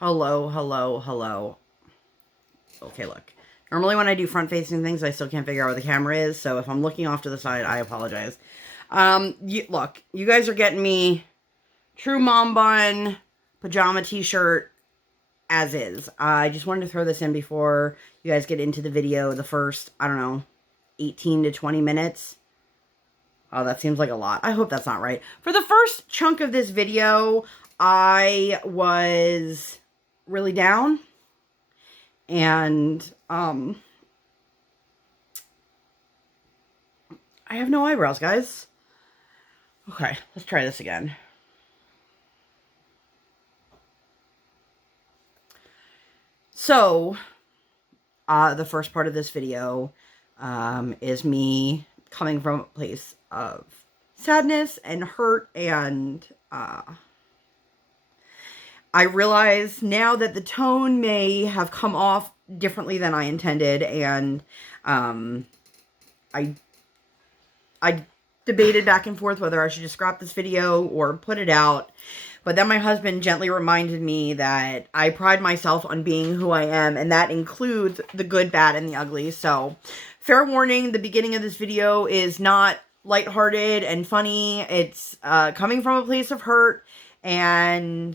Hello, hello, hello. Okay, look. Normally when I do front-facing things, I still can't figure out where the camera is, so if I'm looking off to the side, I apologize. Look, you guys are getting me true mom bun, pajama t-shirt, as is. I just wanted to throw this in before you guys get into the video, the first, I don't know, 18 to 20 minutes. Oh, that seems like a lot. I hope that's not right. For the first chunk of this video, I was really down. And, I have no eyebrows, guys. Okay, let's try this again. So, the first part of this video, is me coming from a place of sadness and hurt, and, I realize now that the tone may have come off differently than I intended, and I debated back and forth whether I should just scrap this video or put it out. But then my husband gently reminded me that I pride myself on being who I am, and that includes the good, bad, and the ugly. So, fair warning, the beginning of this video is not lighthearted and funny. It's coming from a place of hurt and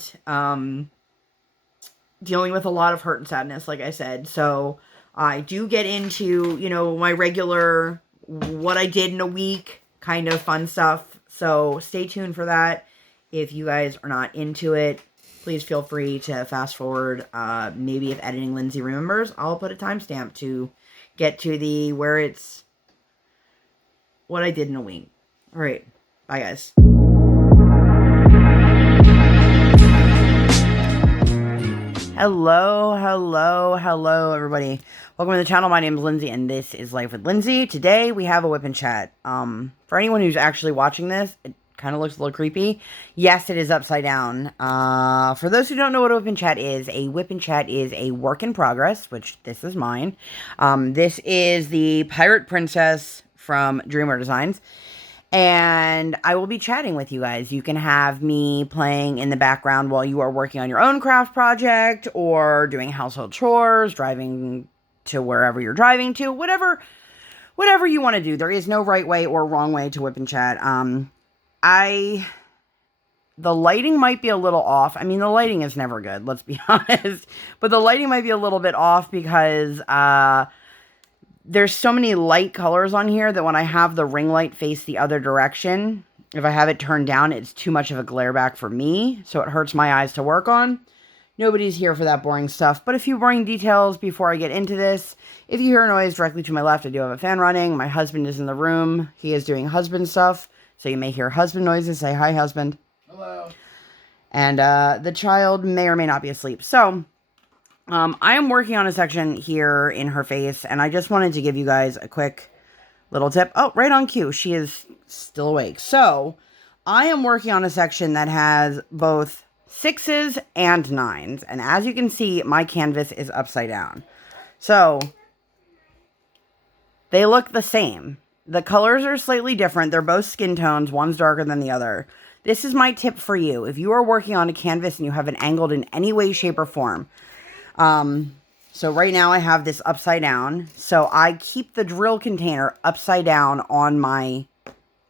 dealing with a lot of hurt and sadness, like I said. So I do get into, you know, my regular what I did in a week kind of fun stuff. So stay tuned for that. If you guys are not into it, please feel free to fast forward. Maybe if Editing Lindsay remembers, I'll put a timestamp to get to the where it's what I did in a week. All right. Bye, guys. Hello, hello, hello, everybody. Welcome to the channel. My name is Lindsay, and this is Life with Lindsay. Today, we have a WIP Chat. For anyone who's actually watching this, it kind of looks a little creepy. Yes, it is upside down. For those who don't know what a WIP Chat is a work in progress, which this is mine. This is the Pirate Princess from Dreamer Designs. And I will be chatting with you guys. You can have me playing in the background while you are working on your own craft project or doing household chores, driving to wherever you're driving to, whatever you want to do. There is no right way or wrong way to WIP and chat. The lighting might be a little off. I mean, the lighting is never good, let's be honest. But the lighting might be a little bit off because, there's so many light colors on here that when I have the ring light face the other direction, if I have it turned down, it's too much of a glare back for me, so it hurts my eyes to work on. Nobody's here for that boring stuff, but a few boring details before I get into this. If you hear a noise directly to my left, I do have a fan running. My husband is in the room. He is doing husband stuff, so you may hear husband noises. Say hi, husband. Hello. And the child may or may not be asleep. So, I am working on a section here in her face, and I just wanted to give you guys a quick little tip. Oh, right on cue. She is still awake. So, I am working on a section that has both 6s and 9s, and as you can see, my canvas is upside down. So, they look the same. The colors are slightly different. They're both skin tones. One's darker than the other. This is my tip for you. If you are working on a canvas and you have it angled in any way, shape, or form, so right now I have this upside down, so I keep the drill container upside down on my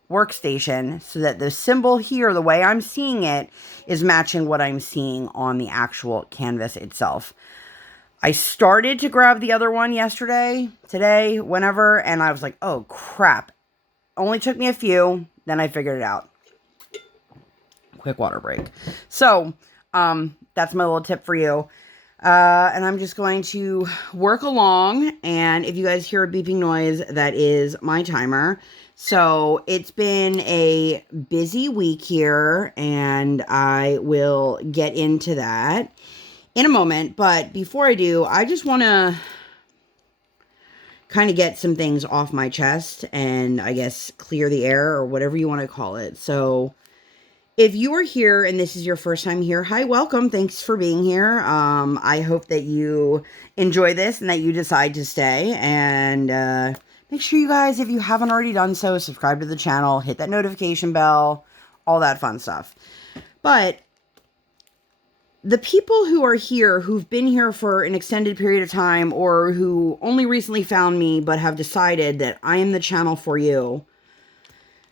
workstation so that the symbol here, the way I'm seeing it, is matching what I'm seeing on the actual canvas itself. I started to grab the other one yesterday, today, whenever, and I was like, oh crap. Only took me a few, then I figured it out. Quick water break. So, that's my little tip for you. And I'm just going to work along, and if you guys hear a beeping noise, that is my timer. So it's been a busy week here, and I will get into that in a moment. But before I do, I just want to kind of get some things off my chest and I guess clear the air or whatever you want to call it. So if you are here and this is your first time here, hi, welcome. Thanks for being here. I hope that you enjoy this and that you decide to stay. And make sure you guys, if you haven't already done so, subscribe to the channel, hit that notification bell, all that fun stuff. But the people who are here, who've been here for an extended period of time, or who only recently found me but have decided that I am the channel for you,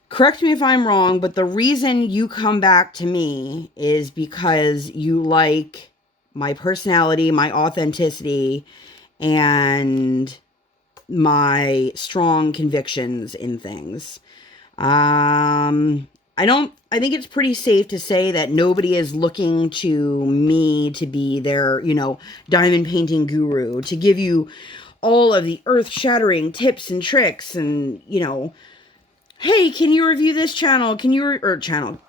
correct me if I'm wrong, but the reason you come back to me is because you like my personality, my authenticity, and my strong convictions in things. I think it's pretty safe to say that nobody is looking to me to be their, diamond painting guru, to give you all of the earth-shattering tips and tricks and, hey, can you review this channel?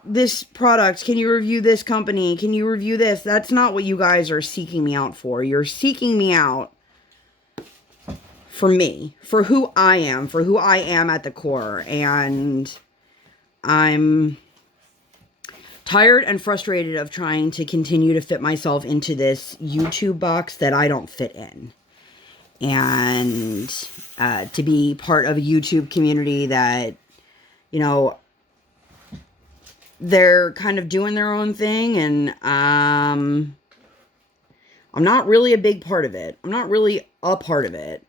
This product? Can you review this company? Can you review this? That's not what you guys are seeking me out for. You're seeking me out for me, for who I am at the core. And I'm tired and frustrated of trying to continue to fit myself into this YouTube box that I don't fit in. And to be part of a YouTube community that, they're kind of doing their own thing, and I'm not really a big part of it. I'm not really a part of it.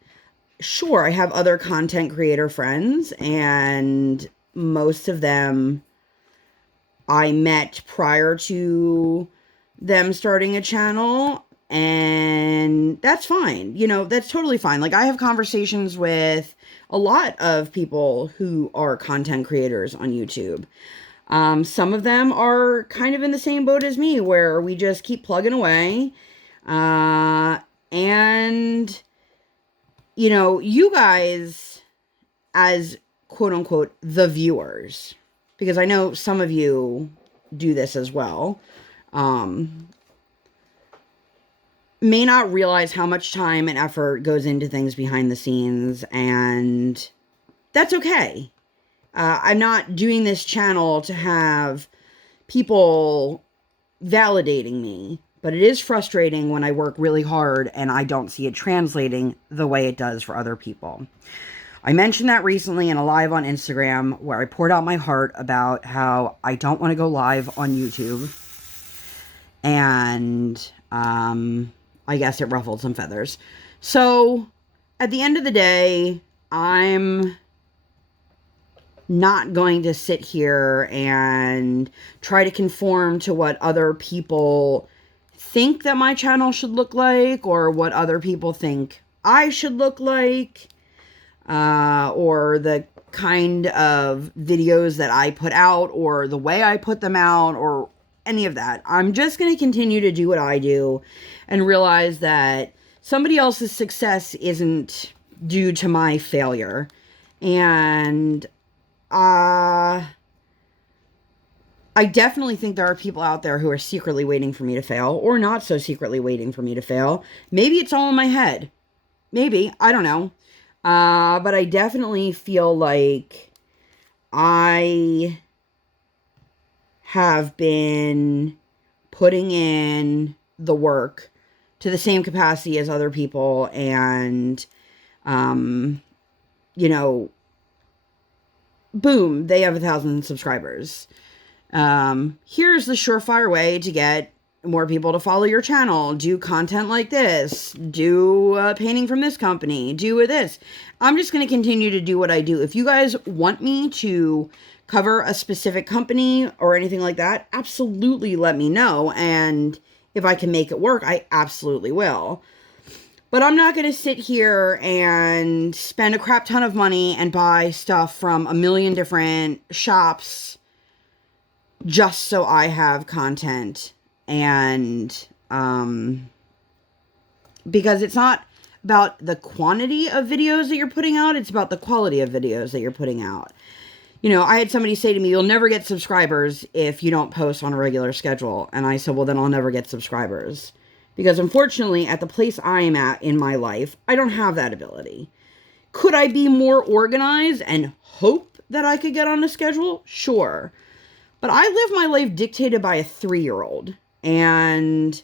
Sure, I have other content creator friends, and most of them I met prior to them starting a channel, and that's fine. That's totally fine. Like, I have conversations with a lot of people who are content creators on YouTube. Some of them are kind of in the same boat as me, where we just keep plugging away. And, you guys, as quote unquote, the viewers, because I know some of you do this as well, may not realize how much time and effort goes into things behind the scenes, and that's okay. I'm not doing this channel to have people validating me, but it is frustrating when I work really hard and I don't see it translating the way it does for other people. I mentioned that recently in a live on Instagram where I poured out my heart about how I don't want to go live on YouTube. And I guess it ruffled some feathers. So at the end of the day, I'm not going to sit here and try to conform to what other people think that my channel should look like, or what other people think I should look like, or the kind of videos that I put out, or the way I put them out, or any of that. I'm just going to continue to do what I do and realize that somebody else's success isn't due to my failure. And I definitely think there are people out there who are secretly waiting for me to fail, or not so secretly waiting for me to fail. Maybe it's all in my head. Maybe. I don't know. But I definitely feel like I have been putting in the work to the same capacity as other people, and, boom, they have 1,000 subscribers. Here's the surefire way to get more people to follow your channel. Do content like this. Do painting from this company. Do this. I'm just going to continue to do what I do. If you guys want me to cover a specific company or anything like that, absolutely let me know. And if I can make it work, I absolutely will. But I'm not going to sit here and spend a crap ton of money and buy stuff from a million different shops just so I have content. And because it's not about the quantity of videos that you're putting out, it's about the quality of videos that you're putting out. I had somebody say to me, you'll never get subscribers if you don't post on a regular schedule. And I said, well, then I'll never get subscribers. Because unfortunately, at the place I am at in my life, I don't have that ability. Could I be more organized and hope that I could get on a schedule? Sure. But I live my life dictated by a 3-year-old. And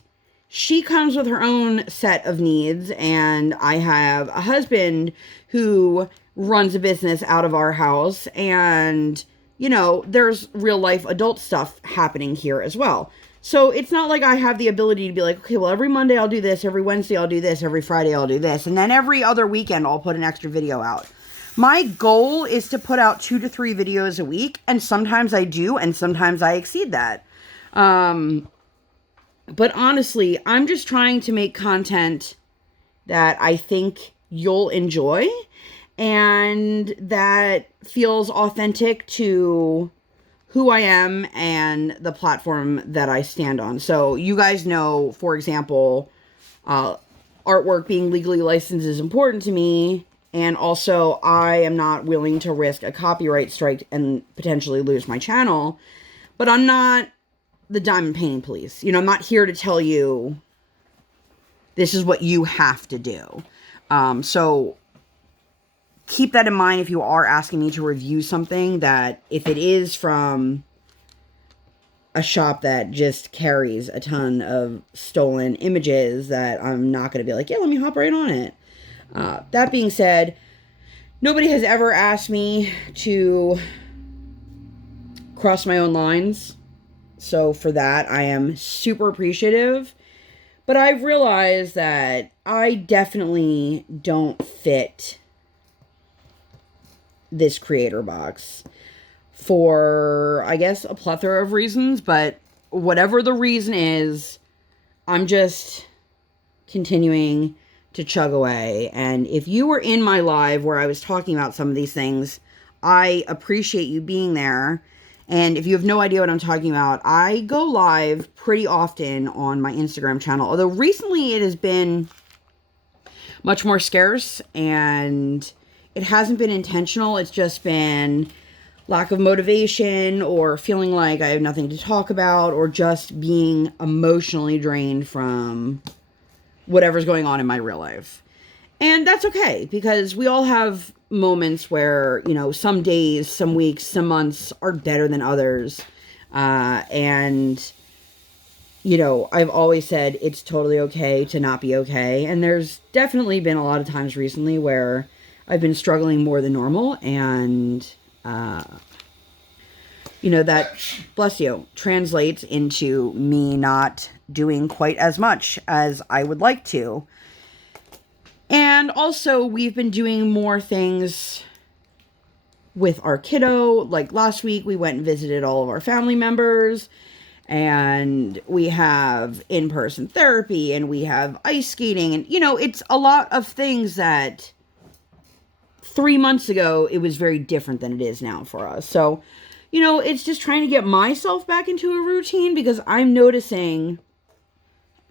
she comes with her own set of needs. And I have a husband who runs a business out of our house. And, there's real life adult stuff happening here as well. So it's not like I have the ability to be like, okay, well, every Monday I'll do this, every Wednesday I'll do this, every Friday I'll do this, and then every other weekend I'll put an extra video out. My goal is to put out 2 to 3 videos a week, and sometimes I do, and sometimes I exceed that. But honestly, I'm just trying to make content that I think you'll enjoy and that feels authentic to who I am and the platform that I stand on. So you guys know, for example, artwork being legally licensed is important to me. And also, I am not willing to risk a copyright strike and potentially lose my channel. But I'm not the diamond painting police. You know, I'm not here to tell you this is what you have to do. So keep that in mind if you are asking me to review something, that if it is from a shop that just carries a ton of stolen images, that I'm not going to be like, yeah, let me hop right on it. That being said, nobody has ever asked me to cross my own lines. So for that, I am super appreciative. But I've realized that I definitely don't fit this creator box for, I guess, a plethora of reasons. But whatever the reason is, I'm just continuing to chug away. And if you were in my live where I was talking about some of these things, I appreciate you being there. And if you have no idea what I'm talking about, I go live pretty often on my Instagram channel. Although recently it has been much more scarce and it hasn't been intentional. It's just been lack of motivation or feeling like I have nothing to talk about or just being emotionally drained from whatever's going on in my real life. And that's okay, because we all have moments where, you know, some days, some weeks, some months are better than others. And, you know, I've always said it's totally okay to not be okay. And there's definitely been a lot of times recently where I've been struggling more than normal. And, you know, that, bless you, translates into me not doing quite as much as I would like to. And also, we've been doing more things with our kiddo. Like last week, we went and visited all of our family members. And we have in-person therapy. And we have ice skating. And, you know, it's a lot of things that 3 months ago, it was very different than it is now for us. So, you know, it's just trying to get myself back into a routine, because I'm noticing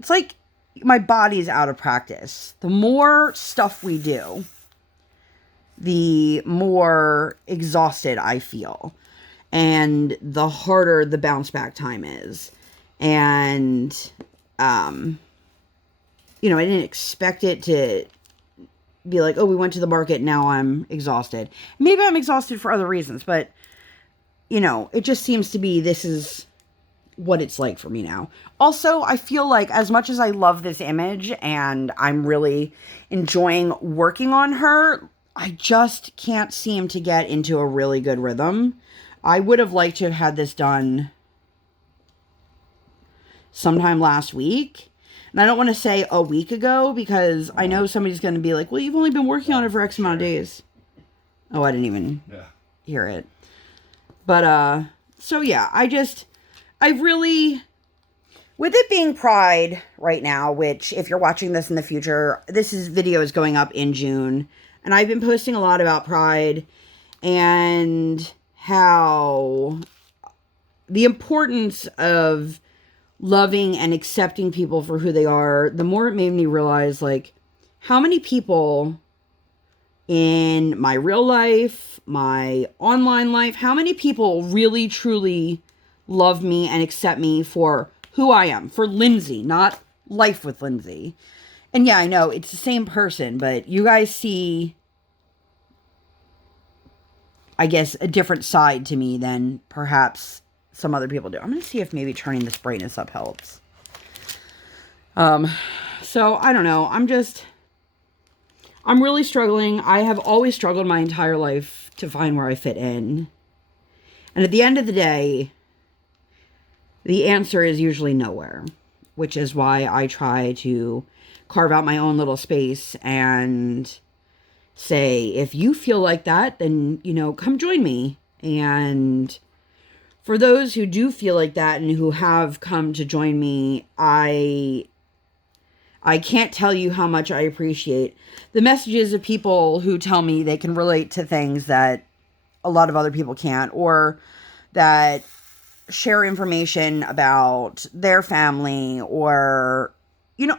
it's like my body's out of practice. The more stuff we do, the more exhausted I feel. And the harder the bounce back time is. And, you know, I didn't expect it to be like, oh, we went to the market, now I'm exhausted. Maybe I'm exhausted for other reasons, but, you know, it just seems to be this is what it's like for me now. Also, I feel like as much as I love this image and I'm really enjoying working on her, I just can't seem to get into a really good rhythm. I would have liked to have had this done sometime last week. And I don't want to say a week ago, because I know somebody's going to be like, well, you've only been working on it for X amount of days. Oh, I didn't even hear it. But, so yeah, I really, with it being Pride right now, which if you're watching this in the future, video is going up in June. And I've been posting a lot about Pride and how the importance of loving and accepting people for who they are. The more it made me realize, like, how many people in my real life, my online life, how many people really, truly love me and accept me for who I am, for Lindsay, not Life with Lindsay. And yeah, I know it's the same person, but you guys see, I guess, a different side to me than perhaps some other people do. I'm going to see if maybe turning this brightness up helps. So I don't know. I'm really struggling. I have always struggled my entire life to find where I fit in. And at the end of the day, the answer is usually nowhere, which is why I try to carve out my own little space and say, if you feel like that, then, come join me. And for those who do feel like that and who have come to join me, I can't tell you how much I appreciate the messages of people who tell me they can relate to things that a lot of other people can't, or that share information about their family, or,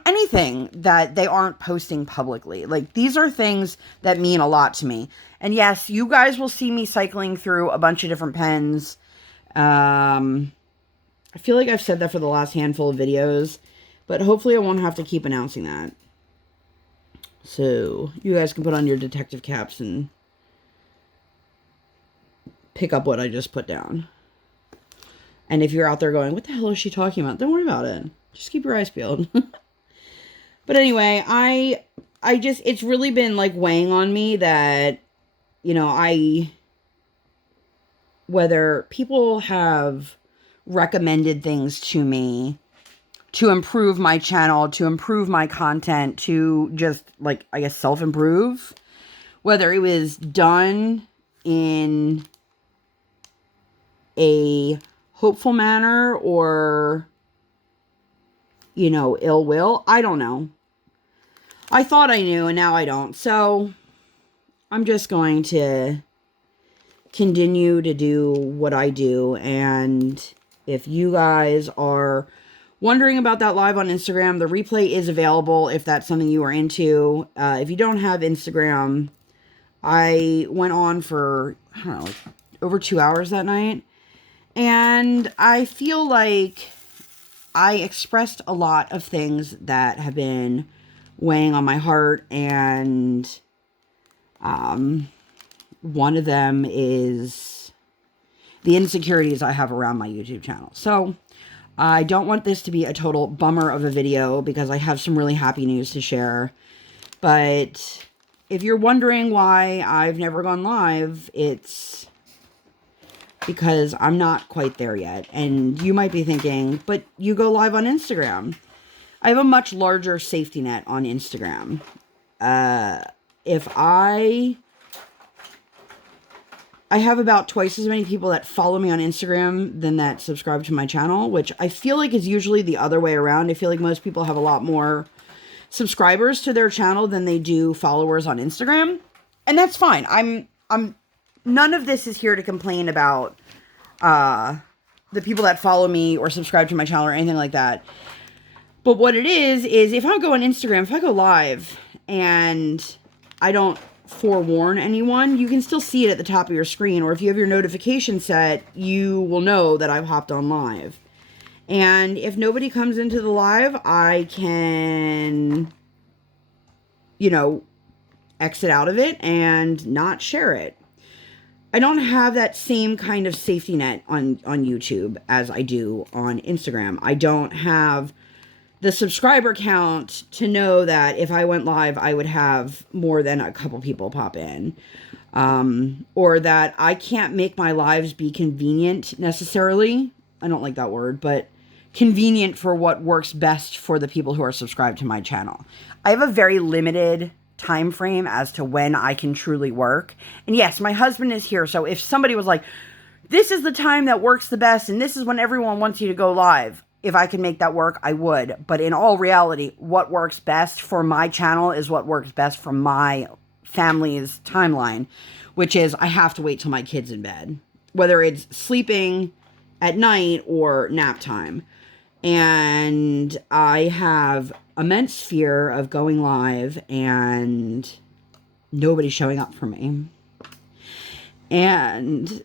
anything that they aren't posting publicly. Like, these are things that mean a lot to me. And yes, you guys will see me cycling through a bunch of different pens. I feel like I've said that for the last handful of videos, but hopefully I won't have to keep announcing that. So you guys can put on your detective caps and pick up what I just put down. And if you're out there going, what the hell is she talking about? Don't worry about it. Just keep your eyes peeled. But anyway, I just, it's really been like weighing on me that, whether people have recommended things to me to improve my channel, to improve my content, to just, like, I guess, self-improve, whether it was done in a hopeful manner or, ill will, I don't know. I thought I knew, and now I don't. So I'm just going to continue to do what I do. And if you guys are wondering about that live on Instagram, the replay is available if that's something you are into. If you don't have Instagram, I went on for, I don't know, like over 2 hours that night. And I feel like I expressed a lot of things that have been weighing on my heart. And one of them is the insecurities I have around my YouTube channel. So I don't want this to be a total bummer of a video because I have some really happy news to share. But if you're wondering why I've never gone live, it's because I'm not quite there yet. And you might be thinking, but you go live on Instagram. I have a much larger safety net on Instagram. If I have about twice as many people that follow me on Instagram than that subscribe to my channel, which I feel like is usually the other way around. I feel like most people have a lot more subscribers to their channel than they do followers on Instagram. And that's fine. I'm none of this is here to complain about the people that follow me or subscribe to my channel or anything like that. But what it is if I go on Instagram, if I go live and I don't forewarn anyone, you can still see it at the top of your screen. Or if you have your notification set, you will know that I've hopped on live. And if nobody comes into the live, I can, exit out of it and not share it. I don't have that same kind of safety net on YouTube as I do on Instagram. I don't have the subscriber count to know that if I went live, I would have more than a couple people pop in. Or that I can't make my lives be convenient necessarily. I don't like that word, but convenient for what works best for the people who are subscribed to my channel. I have a very limited time frame as to when I can truly work. And yes, my husband is here. So if somebody was like, this is the time that works the best and this is when everyone wants you to go live, if I can make that work, I would. But in all reality, what works best for my channel is what works best for my family's timeline, which is I have to wait till my kid's in bed, whether it's sleeping at night or nap time. And I have immense fear of going live and nobody showing up for me. And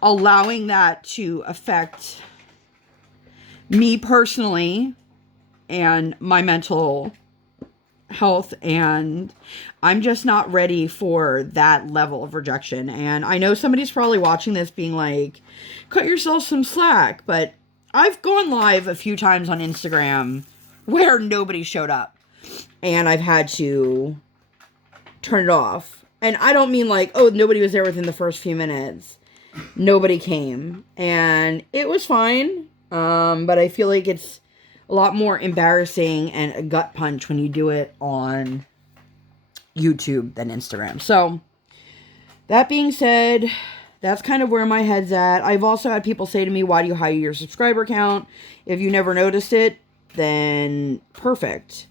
allowing that to affect me personally and my mental health, and I'm just not ready for that level of rejection. And I know somebody's probably watching this being like, cut yourself some slack, but I've gone live a few times on Instagram where nobody showed up and I've had to turn it off. And I don't mean like, oh, nobody was there within the first few minutes. Nobody came and it was fine. But I feel like it's a lot more embarrassing and a gut punch when you do it on YouTube than Instagram. So that being said, that's kind of where my head's at. I've also had people say to me, why do you hide your subscriber count? If you never noticed it, then perfect.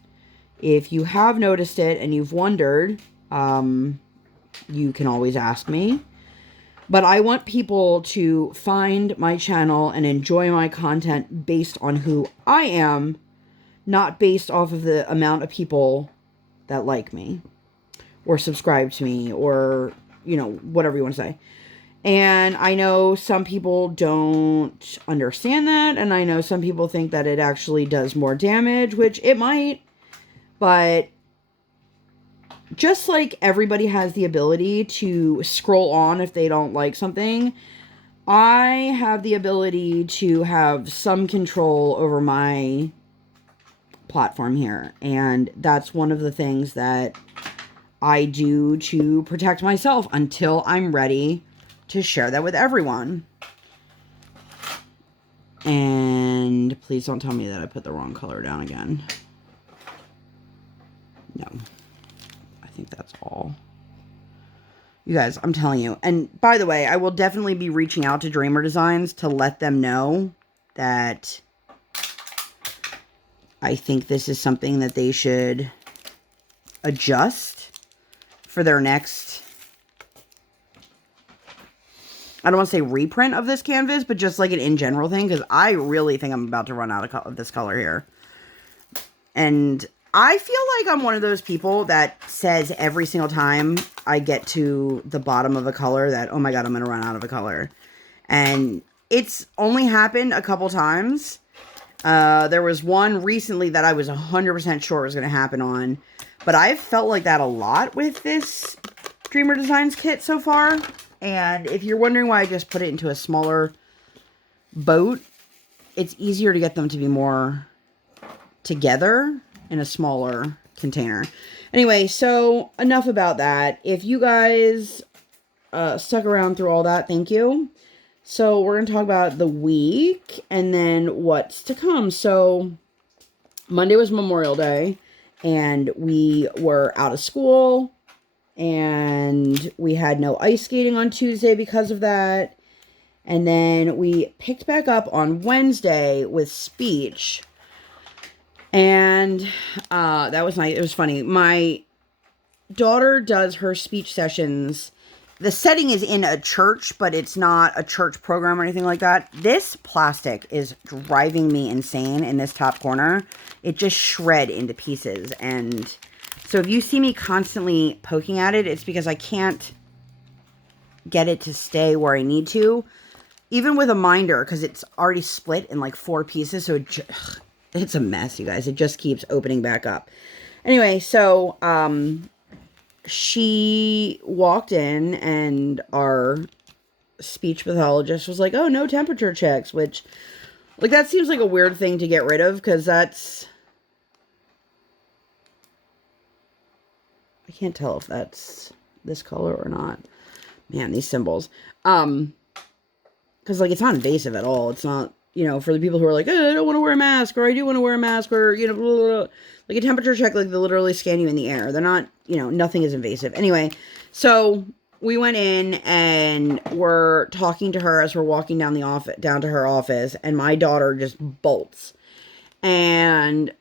If you have noticed it and you've wondered, you can always ask me. But I want people to find my channel and enjoy my content based on who I am, not based off of the amount of people that like me or subscribe to me or, you know, whatever you want to say. And I know some people don't understand that, and I know some people think that it actually does more damage, which it might, but just like everybody has the ability to scroll on if they don't like something, I have the ability to have some control over my platform here, and that's one of the things that I do to protect myself until I'm ready to share that with everyone. And please don't tell me that I put the wrong color down again. No. I think that's all. You guys, I'm telling you. And by the way, I will definitely be reaching out to Dreamer Designs to let them know that I think this is something that they should adjust for their next, I don't want to say reprint of this canvas, but just like an in general thing, because I really think I'm about to run out of this color here. And I feel like I'm one of those people that says every single time I get to the bottom of a color that, oh my God, I'm going to run out of a color. And it's only happened a couple times. There was one recently that I was 100% sure was going to happen on. But I've felt like that a lot with this Dreamer Designs kit so far. And if you're wondering why I just put it into a smaller boat, it's easier to get them to be more together in a smaller container. Anyway, so enough about that. If you guys stuck around through all that, thank you. So we're going to talk about the week and then what's to come. So Monday was Memorial Day and we were out of school. And we had no ice skating on Tuesday because of that. And then we picked back up on Wednesday with speech. And that was nice. It was funny. My daughter does her speech sessions. The setting is in a church, but it's not a church program or anything like that. This plastic is driving me insane in this top corner. It just shred into pieces. And so if you see me constantly poking at it, it's because I can't get it to stay where I need to. Even with a minder, because it's already split in like 4 pieces. So it's a mess, you guys. It just keeps opening back up. Anyway, so she walked in and our speech pathologist was like, oh, no temperature checks. Which, like, that seems like a weird thing to get rid of because that's... I can't tell if that's this color or not. Man, these symbols. Because, like, it's not invasive at all. It's not, you know, for the people who are like, oh, I don't want to wear a mask, or I do want to wear a mask, or, you know, blah, blah, blah. Like a temperature check, like, they literally scan you in the air. They're not, you know, nothing is invasive. Anyway, so we went in and we're talking to her as we're walking down to her office, and my daughter just bolts. And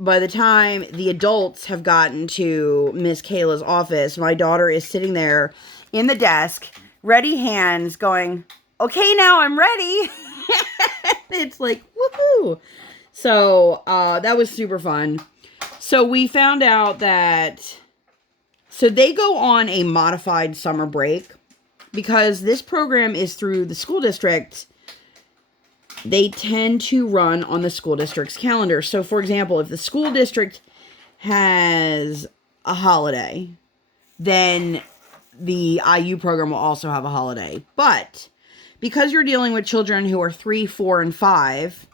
by the time the adults have gotten to Miss Kayla's office, my daughter is sitting there in the desk, ready hands, going, okay, now I'm ready. It's like, woohoo. So that was super fun. So we found out that, so they go on a modified summer break because this program is through the school district. They tend to run on the school district's calendar. So, for example, if the school district has a holiday, then the IU program will also have a holiday. But because you're dealing with children who are 3, 4, and 5,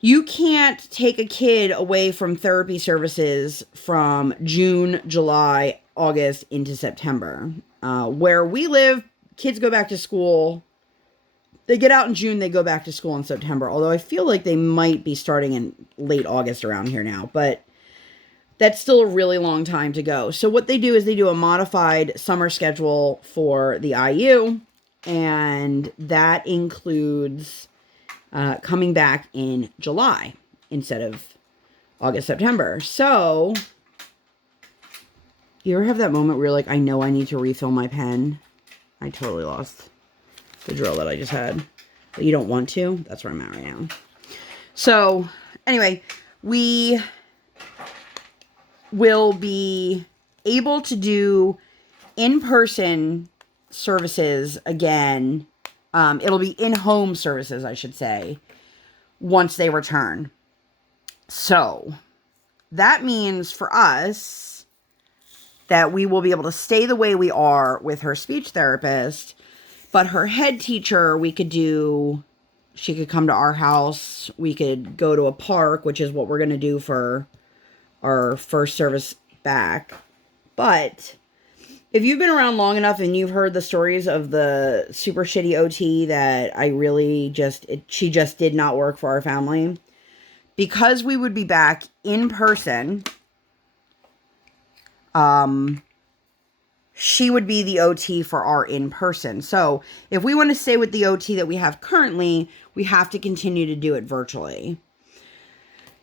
you can't take a kid away from therapy services from June, July, August into September. Where we live, kids go back to school They get out in June, they go back to school in September, although I feel like they might be starting in late August around here now, but that's still a really long time to go. So what they do is they do a modified summer schedule for the IU, and that includes coming back in July instead of August, September. So you ever have that moment where you're like, I know I need to refill my pen? I totally lost the drill that I just had. But you don't want to? That's where I'm at right now. So anyway, we will be able to do in-person services again. It'll be in-home services, I should say, once they return. So that means for us that we will be able to stay the way we are with her speech therapist, but her head teacher, she could come to our house. We could go to a park, which is what we're going to do for our first service back. But if you've been around long enough and you've heard the stories of the super shitty OT that she just did not work for our family, because we would be back in person, she would be the OT for our in-person. So if we want to stay with the OT that we have currently, we have to continue to do it virtually.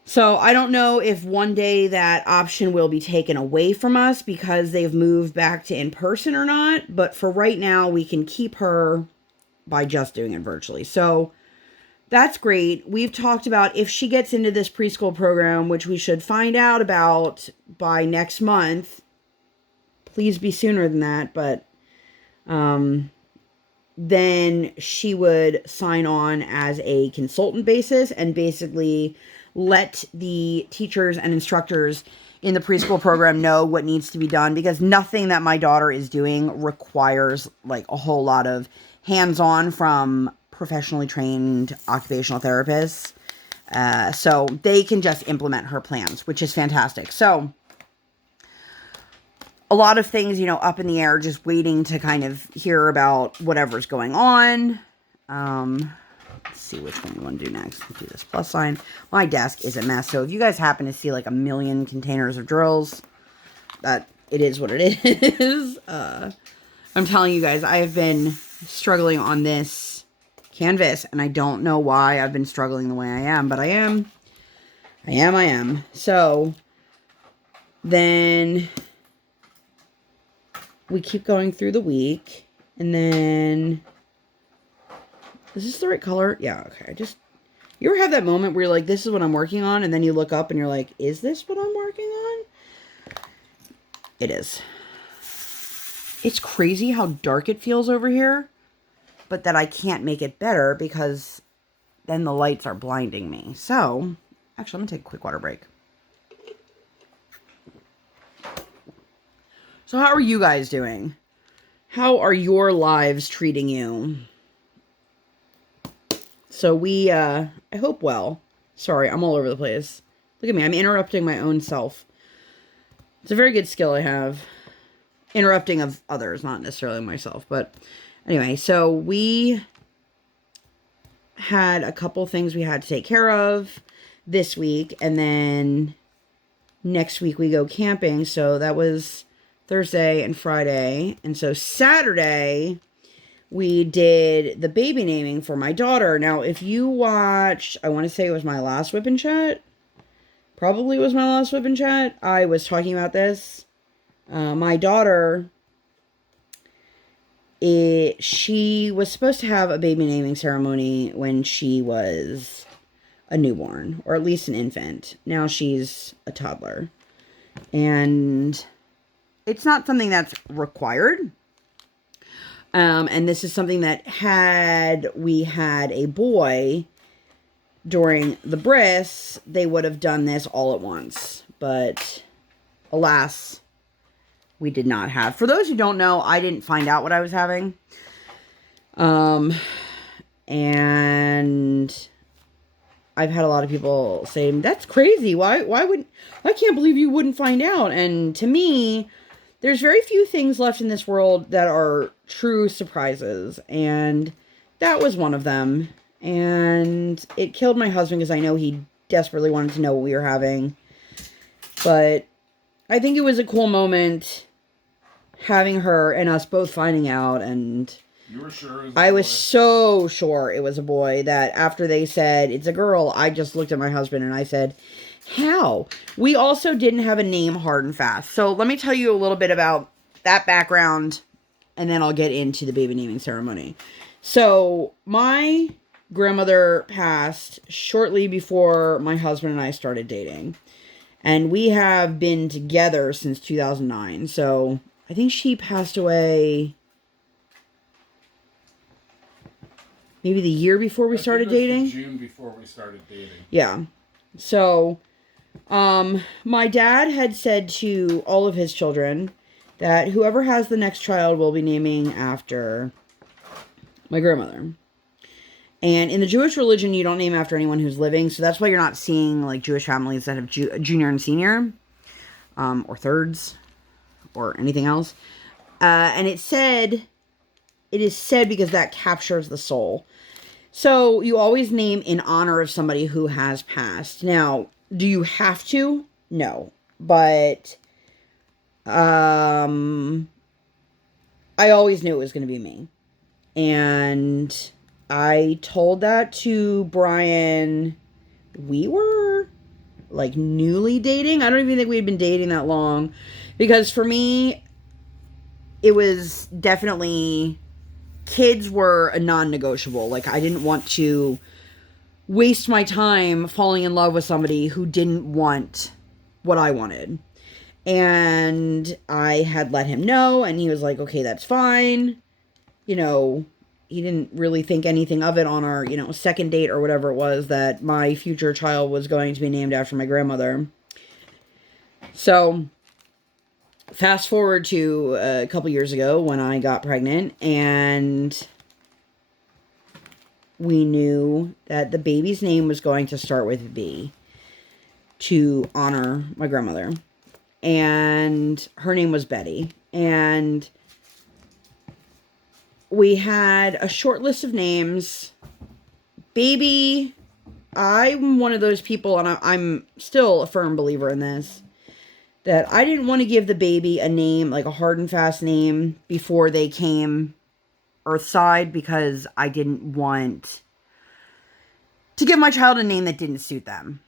So I don't know if one day that option will be taken away from us because they've moved back to in-person or not. But for right now, we can keep her by just doing it virtually. So that's great. We've talked about if she gets into this preschool program, which we should find out about by next month. Please be sooner than that, but then she would sign on as a consultant basis and basically let the teachers and instructors in the preschool program know what needs to be done, because nothing that my daughter is doing requires like a whole lot of hands-on from professionally trained occupational therapists. So they can just implement her plans, which is fantastic. So a lot of things, up in the air, just waiting to kind of hear about whatever's going on. Let's see which one we want to do next. Let's do this plus sign. My desk is a mess, so if you guys happen to see like a million containers of drills, that it is what it is. I'm telling you guys, I have been struggling on this canvas, and I don't know why I've been struggling the way I am, but I am. So then we keep going through the week, and then, is this the right color? Yeah, okay. You ever have that moment where you're like, this is what I'm working on, and then you look up and you're like, is this what I'm working on? It is. It's crazy how dark it feels over here, but that I can't make it better because then the lights are blinding me. So, actually, I'm going to take a quick water break. So how are you guys doing? How are your lives treating you? So I hope well. Sorry, I'm all over the place. Look at me, I'm interrupting my own self. It's a very good skill I have. Interrupting of others, not necessarily myself. But anyway, so we had a couple things we had to take care of this week. And then next week we go camping. So that was Thursday and Friday. And so Saturday, we did the baby naming for my daughter. Now, if you watched, I want to say it was my last WIP Chat. Probably was my last WIP Chat. I was talking about this. My daughter, she was supposed to have a baby naming ceremony when she was a newborn, or at least an infant. Now she's a toddler. And it's not something that's required. And this is something that had we had a boy during the bris, they would have done this all at once. But alas, we did not have. For those who don't know, I didn't find out what I was having. And I've had a lot of people say, that's crazy. I can't believe you wouldn't find out. And to me, there's very few things left in this world that are true surprises. And that was one of them. And it killed my husband because I know he desperately wanted to know what we were having. But I think it was a cool moment having her and us both finding out. And you were sure it was I was so sure it was a boy that after they said it's a girl, I just looked at my husband and I said, how? We also didn't have a name hard and fast. So let me tell you a little bit about that background, and then I'll get into the baby naming ceremony. So my grandmother passed shortly before my husband and I started dating. And we have been together since 2009. So I think she passed away maybe the year before we started dating. June before we started dating. Yeah. So my dad had said to all of his children that whoever has the next child will be naming after my grandmother. And in the Jewish religion, you don't name after anyone who's living. So that's why you're not seeing like Jewish families that have junior and senior, or thirds, or anything else. And it is said because that captures the soul. So you always name in honor of somebody who has passed. Now, do you have to? No. But I always knew it was going to be me. And I told that to Brian. We were like newly dating. I don't even think we'd been dating that long. Because for me, it was definitely, kids were a non-negotiable. Like, I didn't want to waste my time falling in love with somebody who didn't want what I wanted. And I had let him know, and he was like, okay, that's fine. You know, he didn't really think anything of it on our, second date or whatever it was, that my future child was going to be named after my grandmother. So fast forward to a couple years ago when I got pregnant, and we knew that the baby's name was going to start with B to honor my grandmother. And her name was Betty. And we had a short list of names. Baby, I'm one of those people, and I'm still a firm believer in this, that I didn't want to give the baby a name, like a hard and fast name, before they came earthside, because I didn't want to give my child a name that didn't suit them.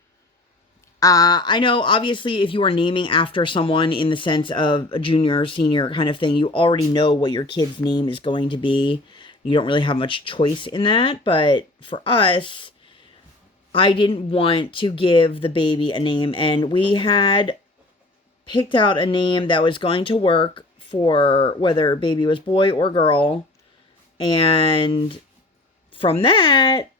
I know, obviously, if you are naming after someone in the sense of a junior or senior kind of thing, you already know what your kid's name is going to be. You don't really have much choice in that. But for us, I didn't want to give the baby a name. And we had picked out a name that was going to work for whether baby was boy or girl. And from that,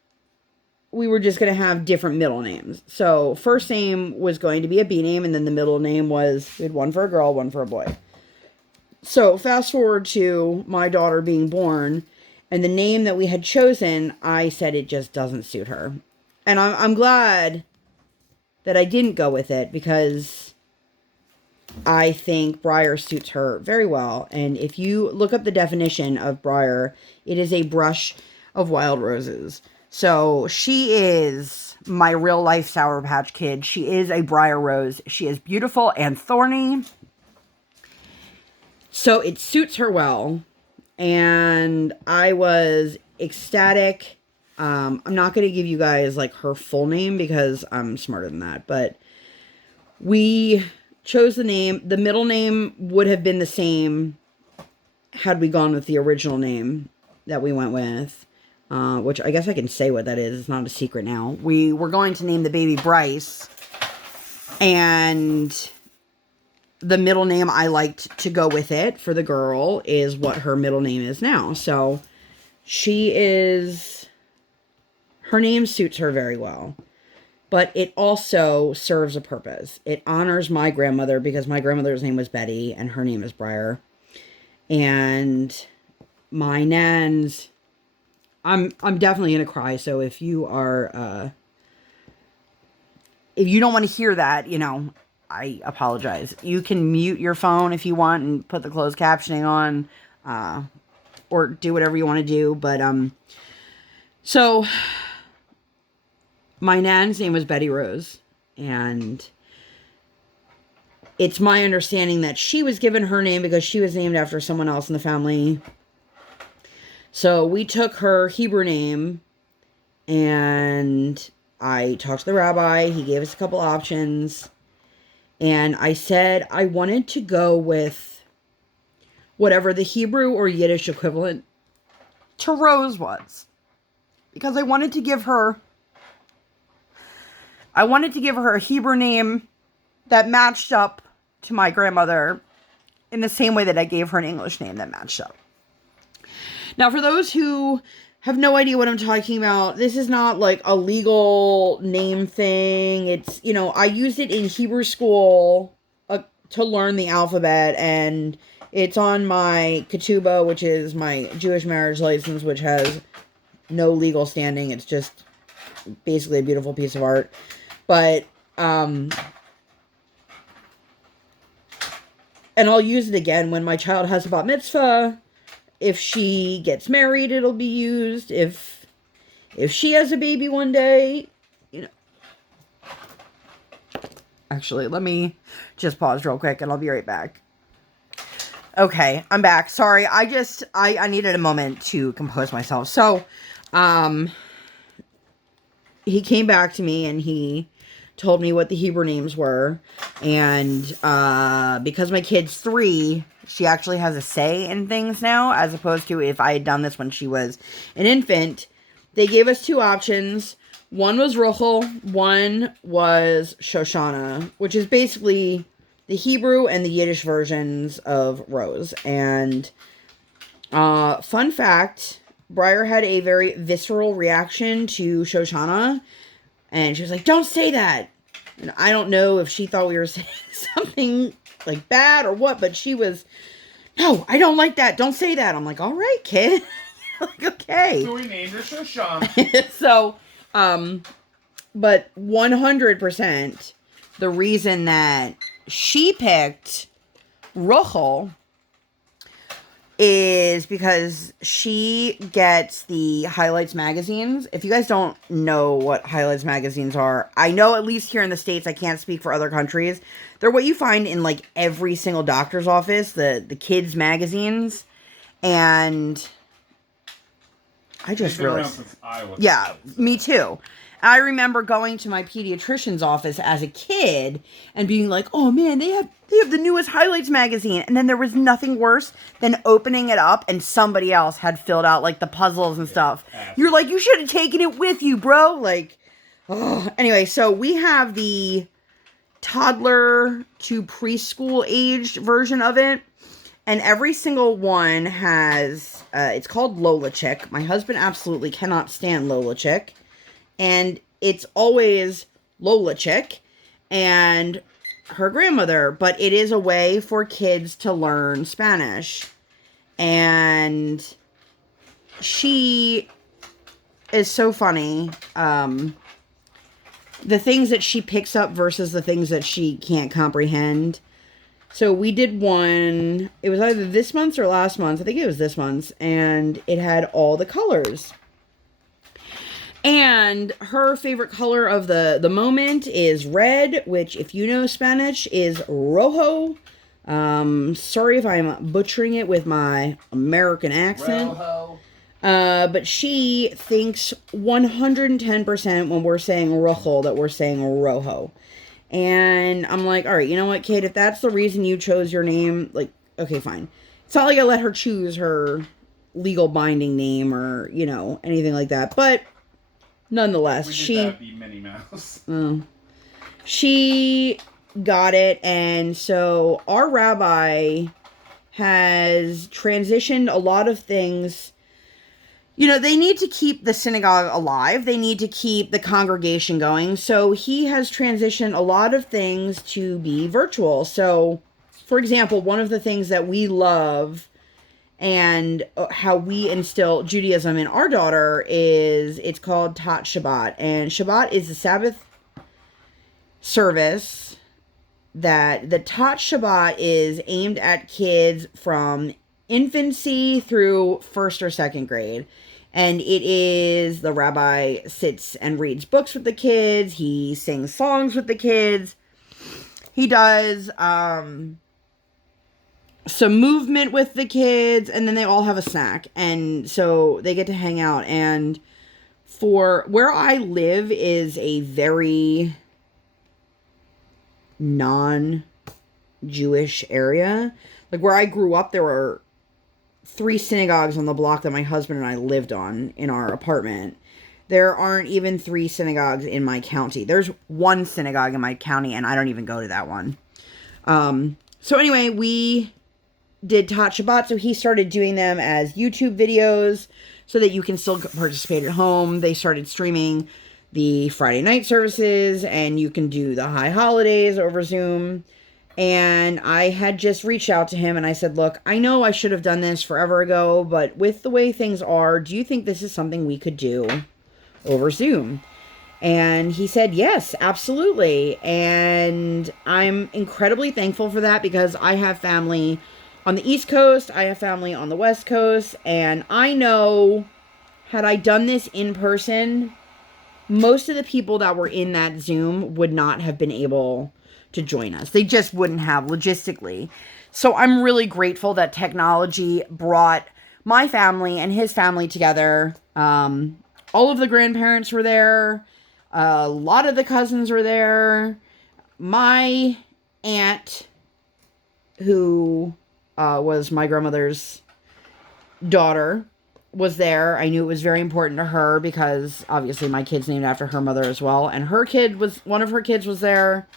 we were just going to have different middle names. So first name was going to be a B name, and then the middle name was, we had one for a girl, one for a boy. So fast forward to my daughter being born, and the name that we had chosen, I said it just doesn't suit her. And I'm glad that I didn't go with it, because I think Briar suits her very well. And if you look up the definition of Briar, it is a brush of wild roses. So she is my real life Sour Patch Kid. She is a briar rose. She is beautiful and thorny. So it suits her well. And I was ecstatic. I'm not going to give you guys like her full name because I'm smarter than that. But we chose the name. The middle name would have been the same had we gone with the original name that we went with. Which I guess I can say what that is. It's not a secret now. We were going to name the baby Bryce. And the middle name I liked to go with it for the girl is what her middle name is now. So her name suits her very well. But it also serves a purpose. It honors my grandmother, because my grandmother's name was Betty and her name is Briar. And my nan's, I'm definitely going to cry. So if you are, if you don't want to hear that, I apologize. You can mute your phone if you want and put the closed captioning on, or do whatever you want to do. But, So my nan's name was Betty Rose, and it's my understanding that she was given her name because she was named after someone else in the family. So we took her Hebrew name, and I talked to the rabbi. He gave us a couple options, and I said I wanted to go with whatever the Hebrew or Yiddish equivalent to Rose was, because I wanted to give her a Hebrew name that matched up to my grandmother in the same way that I gave her an English name that matched up. Now, for those who have no idea what I'm talking about, this is not like a legal name thing. It's, I used it in Hebrew school to learn the alphabet, and it's on my ketubah, which is my Jewish marriage license, which has no legal standing. It's just basically a beautiful piece of art. But, and I'll use it again when my child has a bat mitzvah. If she gets married, it'll be used. If she has a baby one day, Actually, let me just pause real quick and I'll be right back. Okay, I'm back. Sorry, I needed a moment to compose myself. So, he came back to me and he told me what the Hebrew names were. And, because my kid's 3, she actually has a say in things now, as opposed to if I had done this when she was an infant. They gave us 2 options. One was Rochel, one was Shoshana, which is basically the Hebrew and the Yiddish versions of Rose. And, fun fact, Briar had a very visceral reaction to Shoshana, and she was like, "Don't say that." And I don't know if she thought we were saying something like bad or what, but she was, "No, I don't like that. Don't say that." I'm like, "All right, kid." Like, okay. So we named her Shoshana. So, but 100% the reason that she picked Rochel is because she gets the Highlights magazines. If you guys don't know what Highlights magazines are, I know at least here in the States, I can't speak for other countries. They're what you find in like every single doctor's office, the kids magazines. And I just realized, yeah, me too. I remember going to my pediatrician's office as a kid and being like, "Oh man, they have the newest Highlights magazine." And then there was nothing worse than opening it up and somebody else had filled out like the puzzles and stuff. You're like, "You should have taken it with you, bro." Like, oh. Anyway, so we have the toddler to preschool aged version of it. And every single one has, it's called Lola Chick. My husband absolutely cannot stand Lola Chick. And it's always Lola Chick and her grandmother. But it is a way for kids to learn Spanish. And she is so funny. The things that she picks up versus the things that she can't comprehend. So we did one, it was either this month or last month. I think it was this month. And it had all the colors. And her favorite color of the moment is red, which if you know Spanish is rojo. Sorry if I'm butchering it with my American accent. Rojo. But she thinks 110% when we're saying rojo that we're saying rojo. And I'm like, all right, you know what, kid? If that's the reason you chose your name, like, okay, fine. It's not like I let her choose her legal binding name or, anything like that. But nonetheless, That be Minnie Mouse. She got it. And so our rabbi has transitioned a lot of things. They need to keep the synagogue alive. They need to keep the congregation going. So he has transitioned a lot of things to be virtual. So, for example, one of the things that we love and how we instill Judaism in our daughter is it's called Tat Shabbat. And Shabbat is the Sabbath service that the Tat Shabbat is aimed at kids from infancy through 1st or 2nd grade. And it is, the rabbi sits and reads books with the kids. He sings songs with the kids. He does some movement with the kids, and then they all have a snack. And so they get to hang out. And for where I live is a very non-Jewish area. Like where I grew up, there were 3 synagogues on the block that my husband and I lived on in our apartment. There aren't even 3 synagogues in my county. There's 1 synagogue in my county, and I don't even go to that one. So anyway, we did Tot Shabbat, so he started doing them as YouTube videos so that you can still participate at home. They started streaming the Friday night services, and you can do the high holidays over Zoom. And I had just reached out to him and I said, look, I know I should have done this forever ago, but with the way things are, do you think this is something we could do over Zoom? And he said, yes, absolutely. And I'm incredibly thankful for that because I have family on the East Coast, I have family on the West Coast, and I know had I done this in person, most of the people that were in that Zoom would not have been able to join us. They just wouldn't have logistically. So I'm really grateful that technology brought my family and his family together. All of the grandparents were there. A lot of the cousins were there. My aunt, who was my grandmother's daughter, was there. I knew it was very important to her because obviously my kid's named after her mother as well. And one of her kids was there.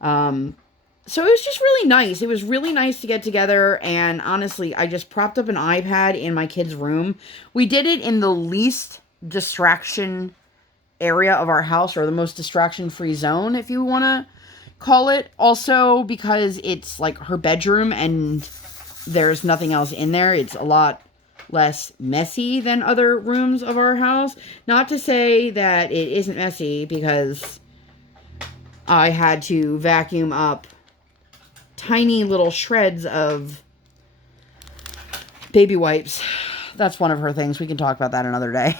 So it was just really nice. It was really nice to get together, and honestly, I just propped up an iPad in my kid's room. We did it in the least distraction area of our house, or the most distraction-free zone, if you want to call it. Also, because it's like her bedroom and there's nothing else in there, it's a lot less messy than other rooms of our house. Not to say that it isn't messy, because I had to vacuum up tiny little shreds of baby wipes. That's one of her things. We can talk about that another day.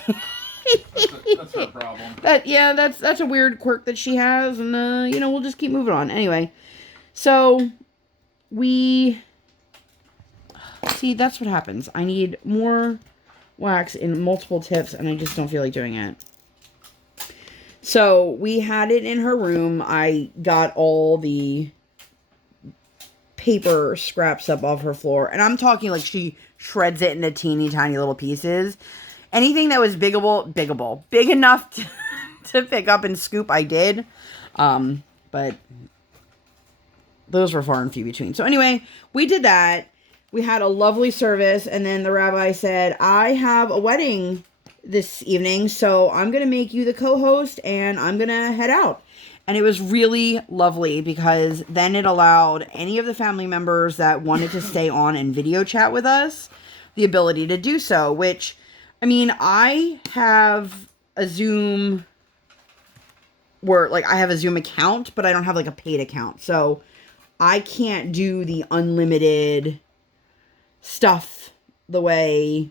That's her problem. That's a weird quirk that she has, and we'll just keep moving on. Anyway, so we see, that's what happens. I need more wax in multiple tips, and I just don't feel like doing it. So we had it in her room. I got all the paper scraps up off her floor. And I'm talking like she shreds it into teeny tiny little pieces. Anything that was big enough to pick up and scoop, I did. But those were far and few between. So anyway, we did that. We had a lovely service. And then the rabbi said, I have a wedding this evening, so I'm going to make you the co-host and I'm going to head out. And it was really lovely because then it allowed any of the family members that wanted to stay on and video chat with us the ability to do so, which, I mean, I have a Zoom I have a Zoom account, but I don't have like a paid account. So I can't do the unlimited stuff the way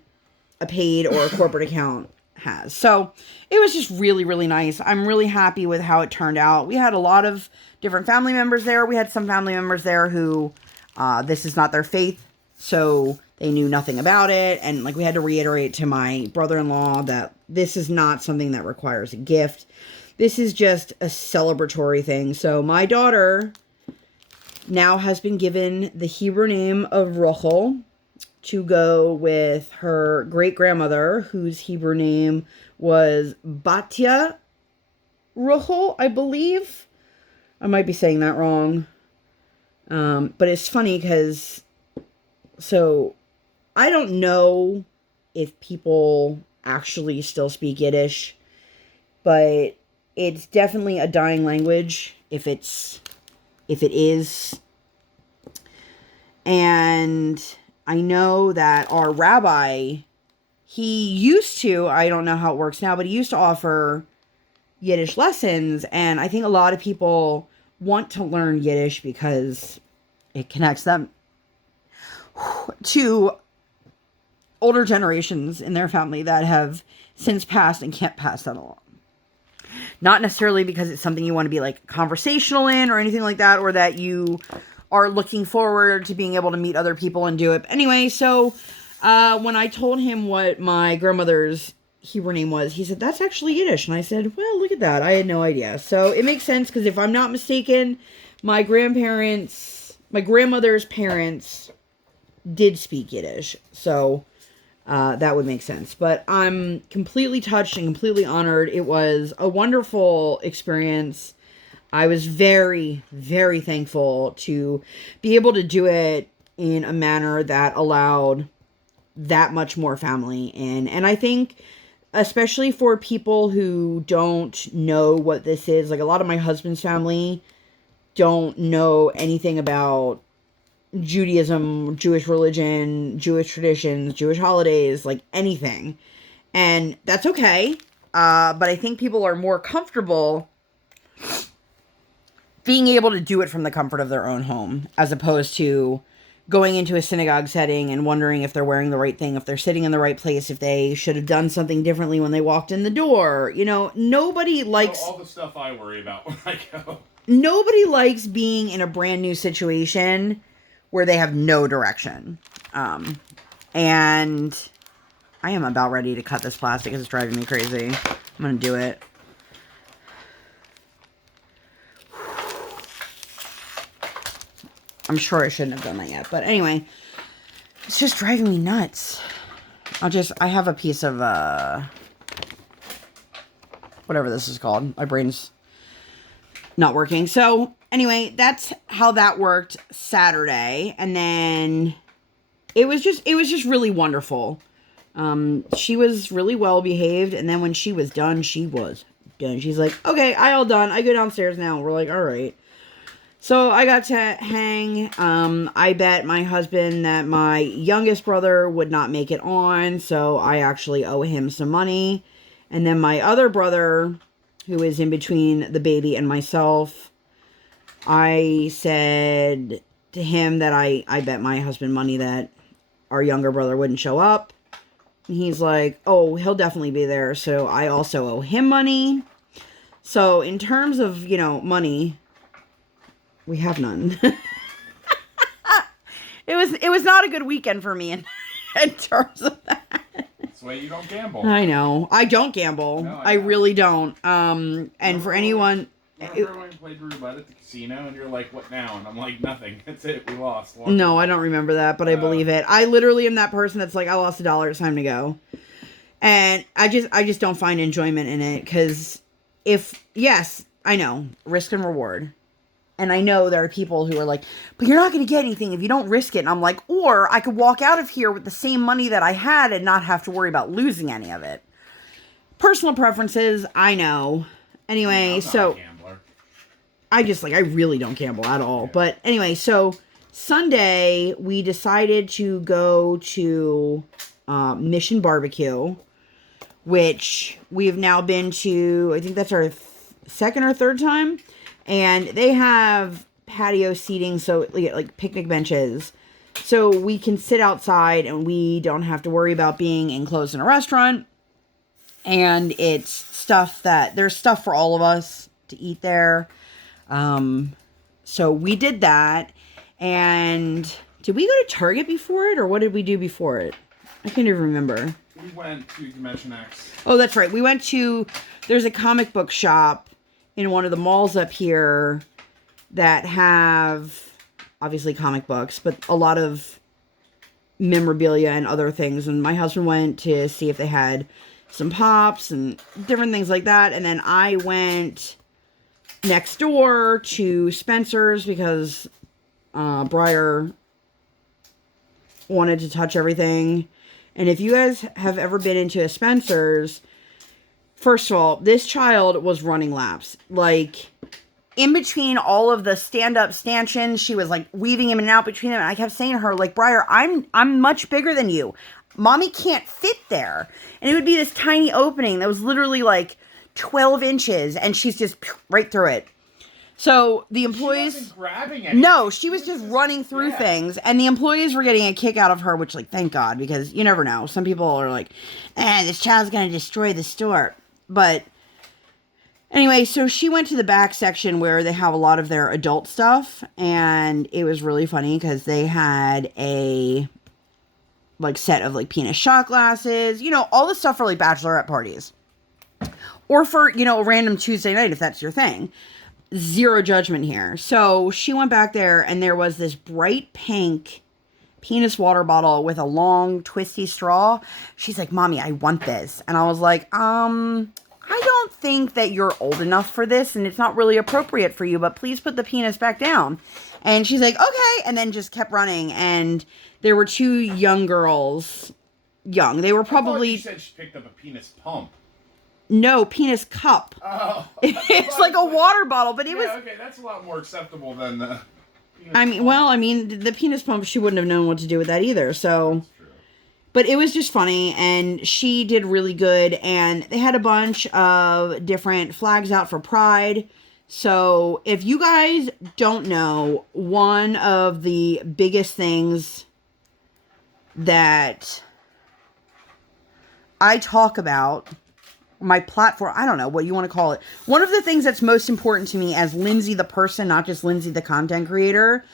a paid or a corporate account has. So it was just really, really nice. I'm really happy with how it turned out. We had a lot of different family members there. We had some family members there who this is not their faith, so they knew nothing about it. And like we had to reiterate to my brother-in-law that this is not something that requires a gift. This is just a celebratory thing. So my daughter now has been given the Hebrew name of Rochel, to go with her great-grandmother, whose Hebrew name was Batya Rochel, I believe. I might be saying that wrong. But it's funny because, so, I don't know if people actually still speak Yiddish, but it's definitely a dying language, if it is. And I know that our rabbi, he used to, I don't know how it works now, but he used to offer Yiddish lessons. And I think a lot of people want to learn Yiddish because it connects them to older generations in their family that have since passed and can't pass that along. Not necessarily because it's something you want to be like conversational in or anything like that, or that you are looking forward to being able to meet other people and do it. But anyway, so when I told him what my grandmother's Hebrew name was, he said, that's actually Yiddish. And I said, well, look at that. I had no idea. So it makes sense because if I'm not mistaken, my grandmother's parents did speak Yiddish. So that would make sense. But I'm completely touched and completely honored. It was a wonderful experience. I was very, very thankful to be able to do it in a manner that allowed that much more family in. And I think, especially for people who don't know what this is, like a lot of my husband's family don't know anything about Judaism, Jewish religion, Jewish traditions, Jewish holidays, like anything. And that's okay. But I think people are more comfortable being able to do it from the comfort of their own home, as opposed to going into a synagogue setting and wondering if they're wearing the right thing, if they're sitting in the right place, if they should have done something differently when they walked in the door. You know, nobody likes... all the stuff I worry about when I go. Nobody likes being in a brand new situation where they have no direction. And I am about ready to cut this plastic because it's driving me crazy. I'm going to do it. I'm sure I shouldn't have done that yet. But anyway, it's just driving me nuts. I have a piece of, whatever this is called. My brain's not working. So anyway, that's how that worked Saturday. And then it was just really wonderful. She was really well behaved. And then when she was done, she was done. She's like, okay, I all done. I go downstairs now. We're like, all right. So I got to hang. I bet my husband that my youngest brother would not make it on. So I actually owe him some money. And then my other brother, who is in between the baby and myself, I said to him that I bet my husband money that our younger brother wouldn't show up. And he's like, oh, he'll definitely be there. So I also owe him money. So in terms of, money, we have none. It was not a good weekend for me in terms of that. That's why you don't gamble. I know. I don't gamble. No, I really don't. And for anyone... Remember when we played roulette at the casino and you're like, what now? And I'm like, nothing. That's it. We lost. No, I don't remember that, but I believe it. I literally am that person that's like, I lost $1. It's time to go. And I just don't find enjoyment in it because yes, I know, risk and reward. And I know there are people who are like, but you're not going to get anything if you don't risk it. And I'm like, or I could walk out of here with the same money that I had and not have to worry about losing any of it. Personal preferences, I know. Anyway, so I really don't gamble at all. But anyway, so Sunday we decided to go to Mission Barbecue, which we've now been to. I think that's our second or third time. And they have patio seating, so like picnic benches. So we can sit outside and we don't have to worry about being enclosed in a restaurant. And it's there's stuff for all of us to eat there. So we did that. And did we go to Target before it, or what did we do before it? I can't even remember. We went to Dimension X. Oh, that's right. There's a comic book shop in one of the malls up here that have obviously comic books, but a lot of memorabilia and other things. And my husband went to see if they had some pops and different things like that. And then I went next door to Spencer's because Briar wanted to touch everything. And if you guys have ever been into a Spencer's, first of all, this child was running laps. Like, in between all of the stand-up stanchions, she was, like, weaving him in and out between them. And I kept saying to her, like, Briar, I'm much bigger than you. Mommy can't fit there. And it would be this tiny opening that was literally, like, 12 inches. And she's just right through it. So the She employees... wasn't grabbing anything. No, she was just running through things, and the employees were getting a kick out of her, which, like, thank God, because you never know. Some people are like, this child's gonna destroy the store. But anyway, so she went to the back section where they have a lot of their adult stuff, and it was really funny because they had a, like, set of, like, penis shot glasses, you know, all the stuff for, like, bachelorette parties. Or for, you know, a random Tuesday night if that's your thing. Zero judgment here. So she went back there and there was this bright pink penis water bottle with a long twisty straw. She's like, Mommy, I want this. And I was like, I don't think that you're old enough for this and it's not really appropriate for you, but please put the penis back down. And she's like, okay. And then just kept running. And there were two young girls. Young. They were probably... You said she picked up a penis pump. No, penis cup. Oh. It's like a water bottle, but it was... Okay, that's a lot more acceptable than the penis pump. The penis pump, she wouldn't have known what to do with that either, so... That's true. But it was just funny, and she did really good, and they had a bunch of different flags out for Pride. So, if you guys don't know, one of the biggest things that I talk about... my platform, I don't know what you want to call it. One of the things that's most important to me as Lindsay the person, not just Lindsay the content creator,